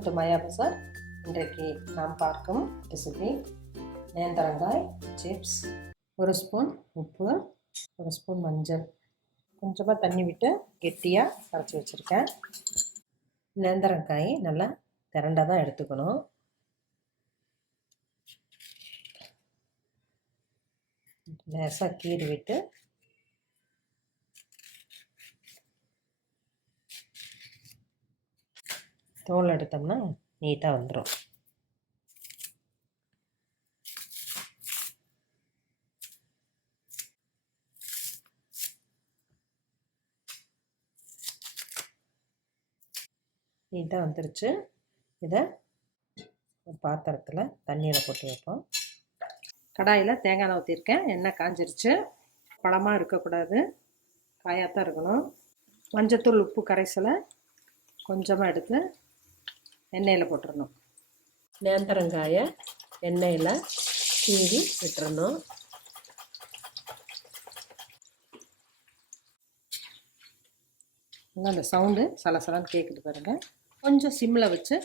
Welcome to மாயா பசார். இன்றைக்கு நாம் பார்க்கும் ரெசிபி நேந்திரங்காய் சிப்ஸ். 1 ஸ்பூன் உப்பு, 1 ஸ்பூன் மஞ்சள், கொஞ்சமாக தண்ணி விட்டு கெட்டியாக அரைச்சி வச்சுருக்கேன். நேந்திரங்காய் நல்லா திரண்டாக தான் எடுத்துக்கணும். லேசாக கீறி விட்டு தோல் எடுத்தோம்னா நீட்டாக வந்துடும். நீட்டாக வந்துருச்சு. இதை ஒரு பாத்திரத்தில் தண்ணீரை போட்டு வைப்போம். கடாயில் தேங்காய் எண்ணெய் ஊற்றிருக்கேன். எண்ணெய் காஞ்சிருச்சு. பழமாக இருக்கக்கூடாது, காயாத்தான் இருக்கணும். மஞ்சத்தூள் உப்பு கரைசலை கொஞ்சமாக எடுத்து எண்ணெயில் போட்டுடணும். நேந்திரங்காயை எண்ணெயில் கீறி விட்டுறணும். அந்த சவுண்டு சலசலன்னு கேட்குது பாருங்கள். கொஞ்சம் சிம்மில் வச்சு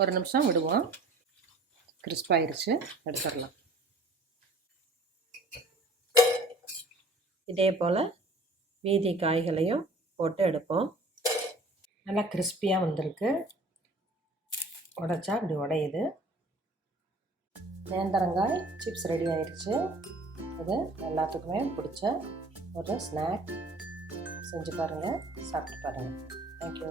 1 நிமிஷம் விடுவோம். கிறிஸ்பாயிருச்சு, எடுத்துடலாம். இதே போல் மீதி காய்களையும் போட்டு எடுப்போம். நல்லா கிறிஸ்பியாக வந்திருக்கு. உடைச்சா இப்படி உடையுது. நேந்திரங்காய் சிப்ஸ் ரெடி ஆயிடுச்சு. இது எல்லாத்துக்குமே பிடிச்ச ஒரு ஸ்நாக். செஞ்சு பாருங்கள், சாப்பிட்டு பாருங்கள். தேங்க்யூ.